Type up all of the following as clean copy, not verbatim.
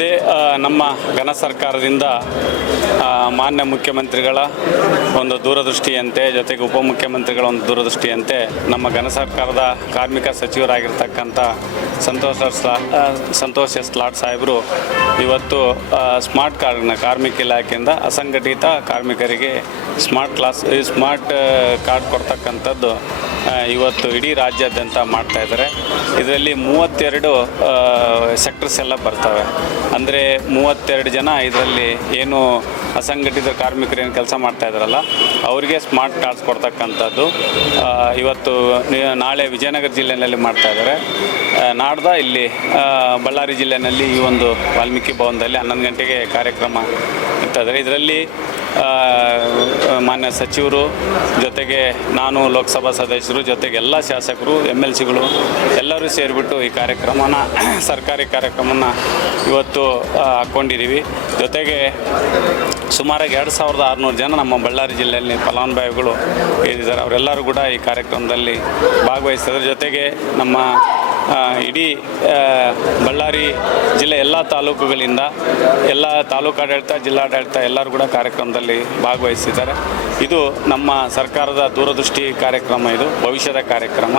ಅದೇ ನಮ್ಮ ಘನ ಸರ್ಕಾರದಿಂದ ಮಾನ್ಯ ಮುಖ್ಯಮಂತ್ರಿಗಳ ಒಂದು ದೂರದೃಷ್ಟಿಯಂತೆ, ಜೊತೆಗೆ ಉಪಮುಖ್ಯಮಂತ್ರಿಗಳ ಒಂದು ದೂರದೃಷ್ಟಿಯಂತೆ ನಮ್ಮ ಘನ ಸರ್ಕಾರದ ಕಾರ್ಮಿಕ ಸಚಿವರಾಗಿರ್ತಕ್ಕಂಥ ಸಂತೋಷ್ ಎಸ್ ಲಾಡ್ ಸಾಹೇಬರು ಇವತ್ತು ಸ್ಮಾರ್ಟ್ ಕಾರ್ಡ್ನ ಕಾರ್ಮಿಕ ಇಲಾಖೆಯಿಂದ ಅಸಂಘಟಿತ ಕಾರ್ಮಿಕರಿಗೆ ಸ್ಮಾರ್ಟ್ ಕಾರ್ಡ್ ಕೊಡ್ತಕ್ಕಂಥದ್ದು ಇವತ್ತು ಇಡೀ ರಾಜ್ಯಾದ್ಯಂತ ಮಾಡ್ತಾಯಿದ್ದಾರೆ. ಇದರಲ್ಲಿ 32 ಸೆಕ್ಟರ್ಸ್ ಎಲ್ಲ ಬರ್ತವೆ. ಅಂದರೆ 32 ಜನ ಇದರಲ್ಲಿ ಏನು ಅಸಂಘಟಿತ ಕಾರ್ಮಿಕರು ಏನು ಕೆಲಸ ಮಾಡ್ತಾಯಿದ್ದಾರಲ್ಲ ಅವರಿಗೆ ಸ್ಮಾರ್ಟ್ ಕಾರ್ಡ್ಸ್ ಕೊಡ್ತಕ್ಕಂಥದ್ದು ಇವತ್ತು ನಾಳೆ ವಿಜಯನಗರ ಜಿಲ್ಲೆಯಲ್ಲಿ ಮಾಡ್ತಾಯಿದ್ದಾರೆ. ನಾಡ್ದ ಇಲ್ಲಿ ಬಳ್ಳಾರಿ ಜಿಲ್ಲೆಯಲ್ಲಿ ಈ ಒಂದು ವಾಲ್ಮೀಕಿ ಭವನದಲ್ಲಿ 11 ಗಂಟೆಗೆ ಕಾರ್ಯಕ್ರಮ ಇರ್ತಾಯಿದ್ದಾರೆ. ಇದರಲ್ಲಿ ಮಾನ್ಯ ಸಚಿವರು ಜೊತೆಗೆ ನಾನು ಲೋಕಸಭಾ ಸದಸ್ಯರು ಜೊತೆಗೆ ಎಲ್ಲ ಶಾಸಕರು MLCಗಳು ಎಲ್ಲರೂ ಸೇರಿಬಿಟ್ಟು ಈ ಕಾರ್ಯಕ್ರಮನ ಸರ್ಕಾರಿ ಕಾರ್ಯಕ್ರಮನ ಇವತ್ತು ಹಾಕ್ಕೊಂಡಿದ್ದೀವಿ. ಜೊತೆಗೆ ಸುಮಾರಾಗಿ 2600 ಜನ ನಮ್ಮ ಬಳ್ಳಾರಿ ಜಿಲ್ಲೆಯಲ್ಲಿ ಫಲಾನುಭವಿಗಳು ಇದ್ದಾರೆ. ಅವರೆಲ್ಲರೂ ಕೂಡ ಈ ಕಾರ್ಯಕ್ರಮದಲ್ಲಿ ಭಾಗವಹಿಸ್ತಾರೆ. ಜೊತೆಗೆ ನಮ್ಮ ಇಡೀ ಬಳ್ಳಾರಿ ಜಿಲ್ಲೆ ಎಲ್ಲ ತಾಲೂಕುಗಳಿಂದ ಎಲ್ಲ ತಾಲೂಕಾಡಳಿತ ಜಿಲ್ಲಾಡಳಿತ ಎಲ್ಲರೂ ಕೂಡ ಕಾರ್ಯಕ್ರಮದಲ್ಲಿ ಭಾಗವಹಿಸಿದ್ದಾರೆ. ಇದು ನಮ್ಮ ಸರ್ಕಾರದ ದೂರದೃಷ್ಟಿ ಕಾರ್ಯಕ್ರಮ, ಇದು ಭವಿಷ್ಯದ ಕಾರ್ಯಕ್ರಮ.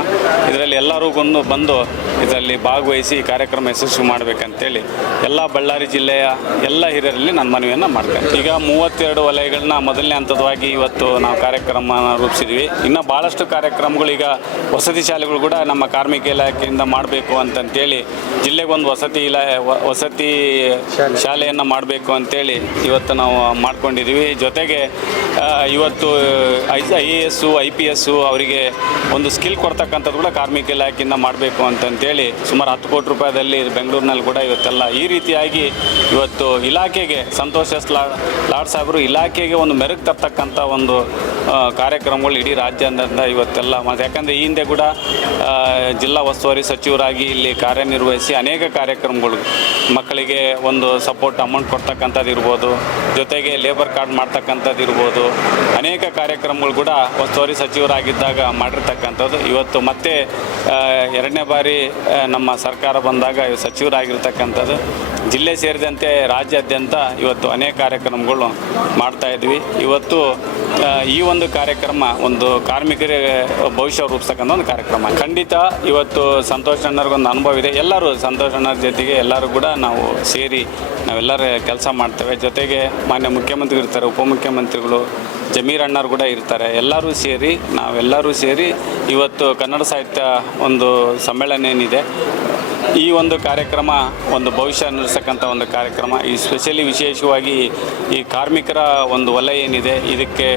ಇದರಲ್ಲಿ ಎಲ್ಲರೂ ಬಂದು ಇದರಲ್ಲಿ ಭಾಗವಹಿಸಿ ಈ ಕಾರ್ಯಕ್ರಮ ಯಶಸ್ವಿ ಮಾಡಬೇಕಂತೇಳಿ ಎಲ್ಲ ಬಳ್ಳಾರಿ ಜಿಲ್ಲೆಯ ಎಲ್ಲ ಹಿರಿಯರಲ್ಲಿ ನಾನು ಮನವಿಯನ್ನು ಮಾಡ್ತೇನೆ. ಈಗ 32 ವಲಯಗಳನ್ನ ಮೊದಲನೇ ಹಂತದವಾಗಿ ಇವತ್ತು ನಾವು ಕಾರ್ಯಕ್ರಮನ ರೂಪಿಸಿದ್ವಿ. ಇನ್ನು ಭಾಳಷ್ಟು ಕಾರ್ಯಕ್ರಮಗಳು ಈಗ ವಸತಿ ಶಾಲೆಗಳು ಕೂಡ ನಮ್ಮ ಕಾರ್ಮಿಕ ಇಲಾಖೆಯಿಂದ ಮಾಡಬೇಕು ಅಂತಂತೇಳಿ ಜಿಲ್ಲೆಗೆ ಒಂದು ವಸತಿ ಶಾಲೆಯನ್ನು ಮಾಡಬೇಕು ಅಂತೇಳಿ ಇವತ್ತು ನಾವು ಮಾಡ್ಕೊಂಡಿದ್ದೀವಿ. ಜೊತೆಗೆ ಇವತ್ತು IAS IPS ಅವರಿಗೆ ಒಂದು ಸ್ಕಿಲ್ ಕೊಡ್ತಕ್ಕಂಥದ್ದು ಕೂಡ ಕಾರ್ಮಿಕ ಇಲಾಖೆಯಿಂದ ಮಾಡಬೇಕು ಅಂತಂತೇಳಿ ಸುಮಾರು 10 ಕೋಟಿ ರೂಪಾಯಿದಲ್ಲಿ ಬೆಂಗಳೂರಿನಲ್ಲಿ ಕೂಡ ಇವತ್ತೆಲ್ಲ ಈ ರೀತಿಯಾಗಿ ಇವತ್ತು ಇಲಾಖೆಗೆ ಸಂತೋಷ್ ಎಸ್ ಲಾಡ್ ಸಾಹೇಬರು ಇಲಾಖೆಗೆ ಒಂದು ಮೆರುಗು ತರ್ತಕ್ಕಂಥ ಒಂದು ಕಾರ್ಯಕ್ರಮಗಳು ಇಡೀ ರಾಜ್ಯಾದ್ಯಂತ ಇವತ್ತೆಲ್ಲ ಯಾಕಂದರೆ ಈ ಹಿಂದೆ ಕೂಡ ಜಿಲ್ಲಾ ಉಸ್ತುವಾರಿ ಸಚಿವರಾಗಿ ಇಲ್ಲಿ ಕಾರ್ಯನಿರ್ವಹಿಸಿ ಅನೇಕ ಕಾರ್ಯಕ್ರಮಗಳು ಮಕ್ಕಳಿಗೆ ಒಂದು ಸಪೋರ್ಟ್ ಅಮೌಂಟ್ ಕೊಡ್ತಕ್ಕಂಥದ್ದು ಇರ್ಬೋದು, ಜೊತೆಗೆ ಲೇಬರ್ ಕಾರ್ಡ್ ಮಾಡ್ತಕ್ಕಂಥದ್ದು ಇರ್ಬೋದು, ಅನೇಕ ಕಾರ್ಯಕ್ರಮಗಳು ಕೂಡ ಉಸ್ತುವಾರಿ ಸಚಿವರಾಗಿದ್ದಾಗ ಮಾಡಿರ್ತಕ್ಕಂಥದ್ದು. ಇವತ್ತು ಮತ್ತೆ 2ನೇ ಬಾರಿ ನಮ್ಮ ಸರ್ಕಾರ ಬಂದಾಗ ಸಚಿವರಾಗಿರ್ತಕ್ಕಂಥದ್ದು ಜಿಲ್ಲೆ ಸೇರಿದಂತೆ ರಾಜ್ಯಾದ್ಯಂತ ಇವತ್ತು ಅನೇಕ ಕಾರ್ಯಕ್ರಮಗಳು ಮಾಡ್ತಾಯಿದ್ವಿ. ಇವತ್ತು ಈ ಒಂದು ಕಾರ್ಯಕ್ರಮ ಒಂದು ಕಾರ್ಮಿಕರ ಭವಿಷ್ಯ ರೂಪಿಸ್ತಕ್ಕಂಥ ಒಂದು ಕಾರ್ಯಕ್ರಮ. ಖಂಡಿತ ಇವತ್ತು ಸಂತೋಷ್ ಅಣ್ಣವ್ರಿಗೊಂದು ಅನುಭವ ಇದೆ. ಎಲ್ಲರೂ ಸಂತೋಷ್ ಅಣ್ಣರ ಜೊತೆಗೆ ಎಲ್ಲರೂ ಕೂಡ ನಾವು ಸೇರಿ ನಾವೆಲ್ಲರೂ ಕೆಲಸ ಮಾಡ್ತೇವೆ. ಜೊತೆಗೆ ಮಾನ್ಯ ಮುಖ್ಯಮಂತ್ರಿಗಳು ಇರ್ತಾರೆ, ಉಪಮುಖ್ಯಮಂತ್ರಿಗಳು ಜಮೀರ್ ಅಣ್ಣರು ಕೂಡ ಇರ್ತಾರೆ. ನಾವೆಲ್ಲರೂ ಸೇರಿ ಇವತ್ತು ಕನ್ನಡ ಸಾಹಿತ್ಯ ಒಂದು ಸಮ್ಮೇಳನ ಏನಿದೆ ಈ ಒಂದು ಕಾರ್ಯಕ್ರಮ ಒಂದು ಭವಿಷ್ಯ ನಿರ್ಸಕ್ಕಂಥ ಒಂದು ಕಾರ್ಯಕ್ರಮ. ಈ ವಿಶೇಷವಾಗಿ ಈ ಕಾರ್ಮಿಕರ ಒಂದು ವಲಯ ಏನಿದೆ ಇದಕ್ಕೆ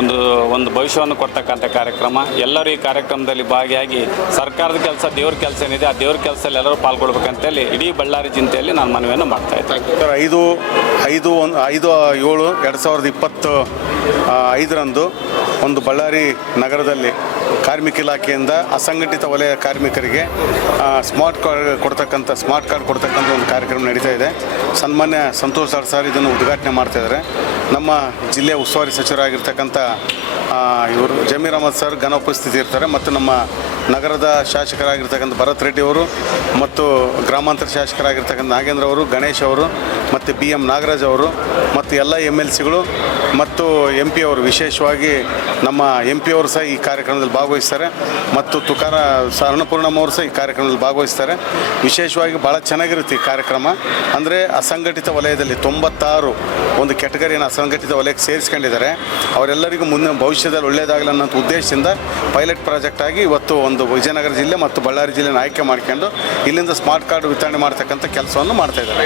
ಒಂದು ಭವಿಷ್ಯವನ್ನು ಕೊಡ್ತಕ್ಕಂಥ ಕಾರ್ಯಕ್ರಮ. ಎಲ್ಲರೂ ಈ ಕಾರ್ಯಕ್ರಮದಲ್ಲಿ ಭಾಗಿಯಾಗಿ ಸರ್ಕಾರದ ಕೆಲಸ ದೇವ್ರ ಕೆಲಸ ಏನಿದೆ ಆ ದೇವ್ರ ಕೆಲಸದಲ್ಲಿ ಎಲ್ಲರೂ ಪಾಲ್ಗೊಳ್ಬೇಕಂತೇಳಿ ಇಡೀ ಬಳ್ಳಾರಿ ಜಿಲ್ಲೆಯಲ್ಲಿ ನಾನು ಮನವಿಯನ್ನು ಮಾಡ್ತಾಯಿದ್ದೆ. 5/5/2025 ಒಂದು ಬಳ್ಳಾರಿ ನಗರದಲ್ಲಿ ಕಾರ್ಮಿಕ ಇಲಾಖೆಯಿಂದ ಅಸಂಘಟಿತ ವಲಯ ಕಾರ್ಮಿಕರಿಗೆ ಸ್ಮಾರ್ಟ್ ಕಾರ್ಡ್ ಕೊಡ್ತಕ್ಕಂಥ ಒಂದು ಕಾರ್ಯಕ್ರಮ ನಡೀತಾ ಇದೆ. ಸನ್ಮಾನ್ಯ ಸಂತೋಷ್ ಲಾಡ್ ಸರ್ ಇದನ್ನು ಉದ್ಘಾಟನೆ ಮಾಡ್ತಾಯಿದ್ದಾರೆ. ನಮ್ಮ ಜಿಲ್ಲೆಯ ಉಸ್ತುವಾರಿ ಸಚಿವರಾಗಿರ್ತಕ್ಕಂಥ ಇವರು ಜಮೀರ್ ಅಹಮದ್ ಸರ್ ಘನ ಉಪಸ್ಥಿತಿ ಇರ್ತಾರೆ. ಮತ್ತು ನಮ್ಮ ನಗರದ ಶಾಸಕರಾಗಿರ್ತಕ್ಕಂಥ ಭರತ್ ರೆಡ್ಡಿ ಅವರು ಮತ್ತು ಗ್ರಾಮಾಂತರ ಶಾಸಕರಾಗಿರ್ತಕ್ಕಂಥ ನಾಗೇಂದ್ರ ಅವರು, ಗಣೇಶ್ ಅವರು ಮತ್ತು BM ನಾಗರಾಜ್ ಅವರು ಮತ್ತು ಎಲ್ಲ MLCಗಳು ಮತ್ತು MP ಅವರು, ವಿಶೇಷವಾಗಿ ನಮ್ಮ MP ಅವರು ಸಹ ಈ ಕಾರ್ಯಕ್ರಮದಲ್ಲಿ ಭಾಗವಹಿಸ್ತಾರೆ. ಮತ್ತು ಅನ್ನಪೂರ್ಣಮ್ಮ ಅವರು ಸಹ ಈ ಕಾರ್ಯಕ್ರಮದಲ್ಲಿ ಭಾಗವಹಿಸ್ತಾರೆ. ವಿಶೇಷವಾಗಿ ಭಾಳ ಚೆನ್ನಾಗಿರುತ್ತೆ ಈ ಕಾರ್ಯಕ್ರಮ. ಅಂದರೆ ಅಸಂಘಟಿತ ವಲಯದಲ್ಲಿ 96 ಒಂದು ಕೆಟಗರಿಯನ್ನು ಅಸಂಘಟಿತ ವಲಯಕ್ಕೆ ಸೇರಿಸ್ಕೊಂಡಿದ್ದಾರೆ. ಅವರೆಲ್ಲರಿಗೂ ಮುಂದೆ ಭವಿಷ್ಯದಲ್ಲಿ ಒಳ್ಳೆಯದಾಗಲಿ ಅನ್ನೋ ಉದ್ದೇಶದಿಂದ ಪೈಲಟ್ ಪ್ರಾಜೆಕ್ಟ್ ಆಗಿ ಇವತ್ತು ಒಂದು ವಿಜಯನಗರ ಜಿಲ್ಲೆ ಮತ್ತು ಬಳ್ಳಾರಿ ಜಿಲ್ಲೆನ ಆಯ್ಕೆ ಮಾಡ್ಕೊಂಡು ಇಲ್ಲಿಂದ ಸ್ಮಾರ್ಟ್ ಕಾರ್ಡ್ ವಿತರಣೆ ಮಾಡ್ತಕ್ಕಂಥ ಕೆಲಸವನ್ನು ಮಾಡ್ತಾಯಿದ್ದಾರೆ.